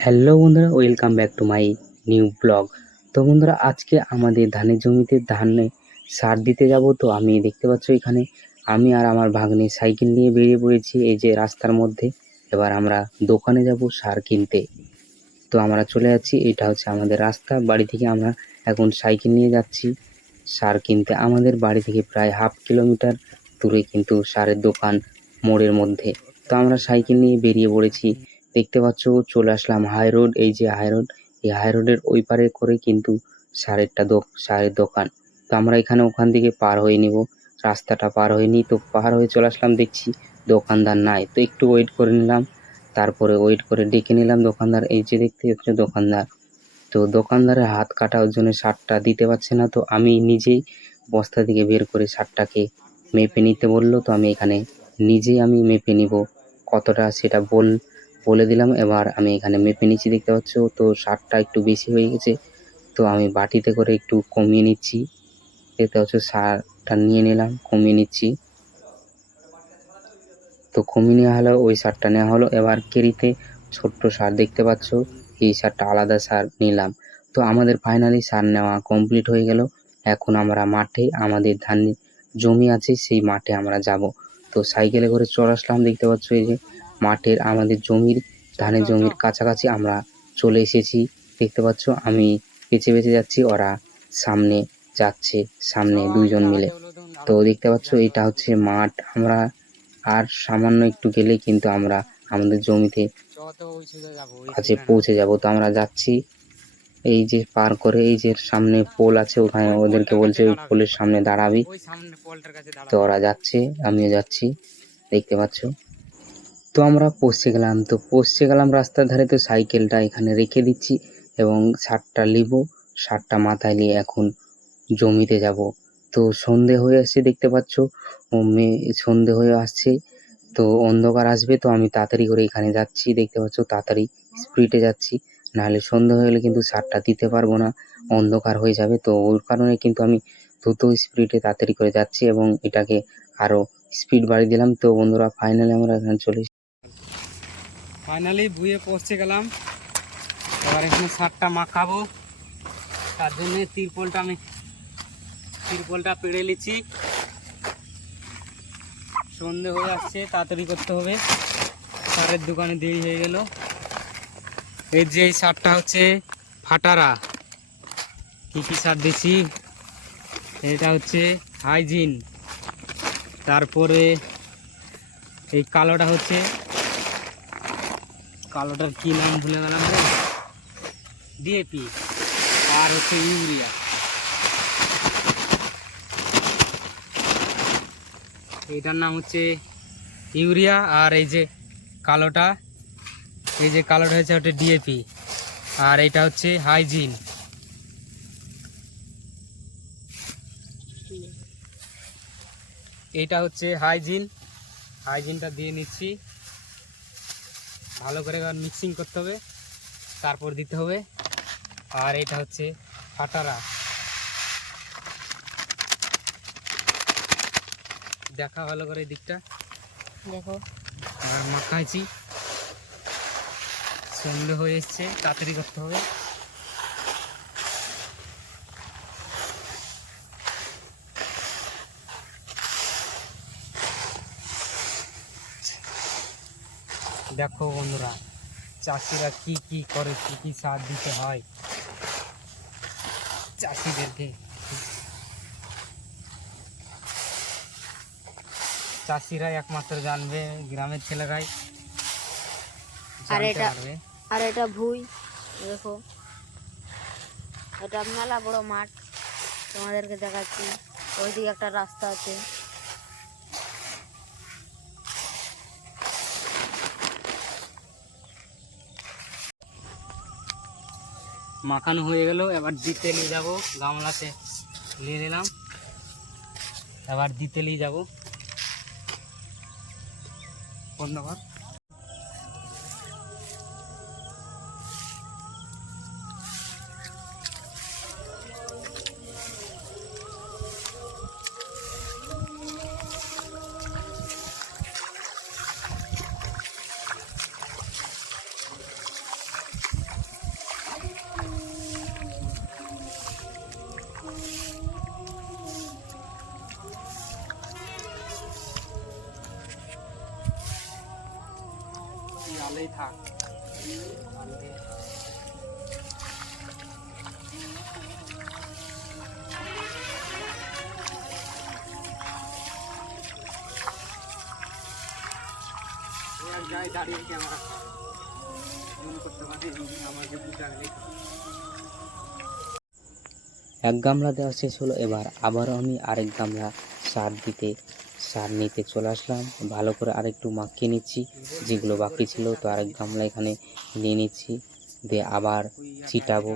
Hello বন্ধুরা, welcome back to my new vlog. তো বন্ধুরা, আজকে আমাদের ধানের জমিতে ধানে সার দিতে যাব। তো আমি দেখতে পাচ্ছ এখানে আমি আর আমার ভাগ্নে সাইকেল নিয়ে বেরিয়ে পড়েছি। এই যে রাস্তার মধ্যে এবার আমরা দোকানে যাব সার কিনতে। তো আমরা চলে যাচ্ছি। এটা হচ্ছে আমাদের রাস্তা। বাড়ি থেকে আমরা এখন সাইকেল নিয়ে যাচ্ছি সার কিনতে। আমাদের বাড়ি থেকে প্রায় হাফ কিলোমিটার দূরে কিন্তু সারের দোকান মোড়ের মধ্যে। তো আমরা সাইকেল নিয়ে বেরিয়ে পড়েছি। দেখতে পাচ্ছ, চলে আসলাম হাই রোড এই যে হাই রোড এই হাই রোডের ওই পারে করে কিন্তু সারেরটা দো সারের দোকান। তো আমরা এখানে ওখান থেকে পার হয়ে নিব। রাস্তাটা পার হয়ে নিই, তো পার হয়ে চলে আসলাম দেখছি দোকানদার নাই। তো একটু ওয়েট করে নিলাম, তারপরে ওয়েট করে ডেকে নিলাম দোকানদার। এই যে দেখতে পাচ্ছ দোকানদার। তো দোকানদারের হাত কাটা ওর জন্য শার্টটা দিতে পারছে না, তো আমি নিজেই বস্তা থেকে বের করে শার্টটাকে মেপে নিতে বলল। তো আমি এখানে নিজেই আমি মেপে নিব, কতটা সেটা বল বলে দিলাম, এবার আমি এখানে মেপে নিচ্ছি, দেখতে পাচ্ছ? তো সারটা একটু বেশি হয়ে গেছে, তো আমি বাটিতে করে একটু কমিয়ে নিচ্ছি। দেখতে পাচ্ছ, সারটা নিয়ে নিলাম, কমিয়ে নিচ্ছি। তো কমিয়ে নেওয়া হলো, ওই সারটা নেওয়া হলো। এবার কেরিতে ছোট্ট সার দেখতে পাচ্ছ, এই সারটা আলাদা সার নিলাম। তো আমাদের ফাইনালি সার নেওয়া কমপ্লিট হয়ে গেল। এখন আমরা মাঠে, আমাদের ধান জমি আছে, সেই মাঠে আমরা যাব। তো সাইকেলে করে চলে আসলাম, দেখতে পাচ্ছ এই যে মাঠের আমাদের জমির ধানের জমির কাছাকাছি আমরা চলে এসেছি। দেখতে পাচ্ছ আমি বেঁচে বেঁচে যাচ্ছি ওরা সামনে যাচ্ছে সামনে দুইজন মিলে। তো দেখতে পাচ্ছ এটা হচ্ছে মাঠ। আমরা আর সামান্য একটু গেলে কিন্তু আমরা আমাদের জমিতে কাছে পৌঁছে যাব। তো আমরা যাচ্ছি এই যে পার করে এই যে সামনে পোল আছে ওখানে ওদেরকে বলছে ওই পোলের সামনে দাঁড়াবি। তো ওরা যাচ্ছে আমিও যাচ্ছি। দেখতে পাচ্ছ তো আমরা পৌঁছে গেলাম। তো পৌঁছে গেলাম রাস্তার ধারে। তো সাইকেলটা এখানে রেখে দিচ্ছি এবং শার্টটা নিব। শার্টটা মাথায় নিয়ে এখন জমিতে যাব। তো সন্ধে হয়ে আসছে, দেখতে পাচ্ছ। সন্ধে হয়ে আসছে। তো অন্ধকার আসবে, তো আমি তাড়াতাড়ি করে এখানে যাচ্ছি। দেখতে পাচ্ছ, তাড়াতাড়ি স্পিডে যাচ্ছি। নাহলে সন্ধে হয়ে গেলে কিন্তু সারটা দিতে পারব না। অন্ধকার হয়ে যাবে। তো ওর কারণে কিন্তু আমি দ্রুত স্পিডে তাড়াতাড়ি করে যাচ্ছি এবং এটাকে আরও স্পিড বাড়িয়ে দিলাম। তো বন্ধুরা ফাইনালি আমরা এখানে চলে ফাইনালি বুয়ে পৌঁছে গেলাম। এবার এখানে সারটা মাখাবো। তার জন্য তিরপলটা আমি তিরপলটা পেড়ে নিচ্ছি। সন্ধে হয়ে আসছে, তাড়াতাড়ি করতে হবে। সারের দোকানে দেরি হয়ে গেল। এর যে এই সারটা হচ্ছে ফাটারা। কী কী সার দিছি? এটা হচ্ছে হাইজিন। তারপরে এই কালোটা হচ্ছে কালোটার কি নাম ভুলে গেলাম রে? ডিএপি আর হচ্ছে ইউরিয়া। এইটার নাম হচ্ছে ইউরিয়া আর এই যে কালোটা, এই যে কালোটা হচ্ছে ওটা ডিএপি আর এটা হচ্ছে হাইজিন। এইটা হচ্ছে হাইজিন। হাইজিনটা দিয়ে নিচ্ছি। ভালো করে এবার মিক্সিং করতে হবে। তারপর দিতে হবে। আর এটা হচ্ছে ফাটারা দেখা ভালো করে এই দিকটা দেখো। আর মাখাইছি। সন্ধ্যে হয়ে এসছে তাড়াতাড়ি করতে হবে। দেখো বন্ধুরা চাষিরা কি কি করে কি কি সার দিতে হয়? চাষিদেরকে চাষিরাই একমাত্র জানবে গ্রামের ছেলেরাই আর এটা- আর এটা ভুই দেখো। এটা মেলা বড় মাঠ তোমাদেরকে দেখাচ্ছি। ওইদিকে একটা রাস্তা আছে। মাখানো হয়ে গেল। এবার দিতে নিয়ে যাব গামলাতে। নিয়ে নিলাম। এবার দিতে নিয়ে যাব। এক গামলা দেওয়া শেষ হলো এবার আবারও আমি আরেক গামলা সার দিতে সার নিতে চলে আসলাম। ভালো করে আরেকটু মাখিয়ে নিচ্ছি, যেগুলো বাকি ছিল তো আরেক গামলা এখানে নিয়ে নিচ্ছি। দিয়ে আবার ছিটাবো।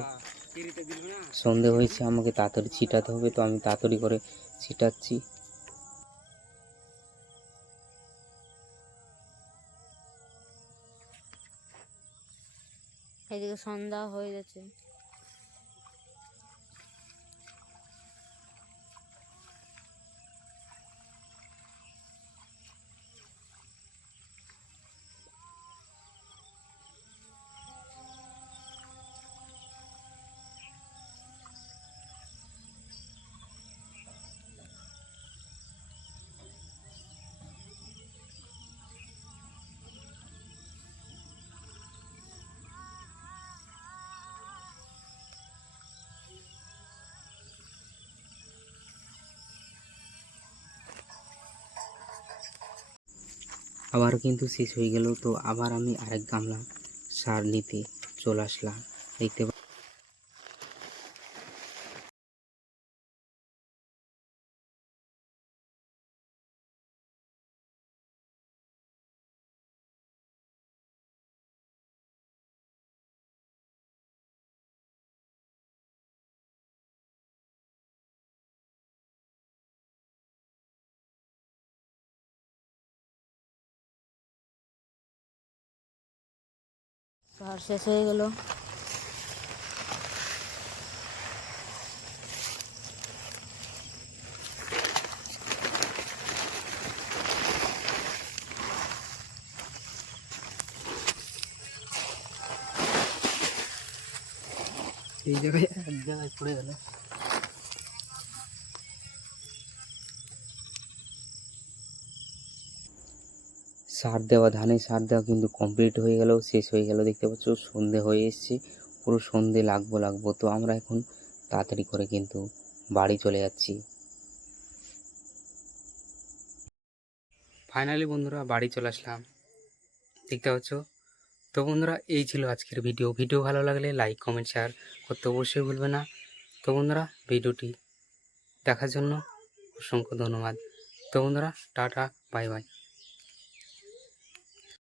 সন্ধে হয়েছে, আমাকে তাড়াতাড়ি ছিটাতে হবে, তো আমি তাড়াতাড়ি করে ছিটাচ্ছি। এদিকে সন্ধ্যা হয়ে গেছে। আবারও কিন্তু শেষ হয়ে গেল। তো আবার আমি আরেক গামলা সার নিতে চলে আসলাম। দেখতে পা- সার শেষ হয়ে গেল এই জায়গায় এক জায়গায় পড়ে গেল সার দেওয়া ধানে সার দেওয়া কিন্তু কমপ্লিট হয়ে গেল শেষ হয়ে গেল দেখতে পাচ্ছ সন্ধে হয়ে এসছে। পুরো সন্ধে লাগবো লাগবো। তো আমরা এখন তাড়াতাড়ি করে কিন্তু বাড়ি চলে যাচ্ছি। ফাইনালি বন্ধুরা বাড়ি চলে আসলাম। দেখতে পাচ্ছ? তো বন্ধুরা এই ছিল আজকের ভিডিও ভিডিও ভালো লাগলে লাইক কমেন্ট শেয়ার করতে অবশ্যই ভুলবে না। তো বন্ধুরা ভিডিওটি দেখার জন্য অসংখ্য ধন্যবাদ। তো বন্ধুরা, টাটা বাই বাই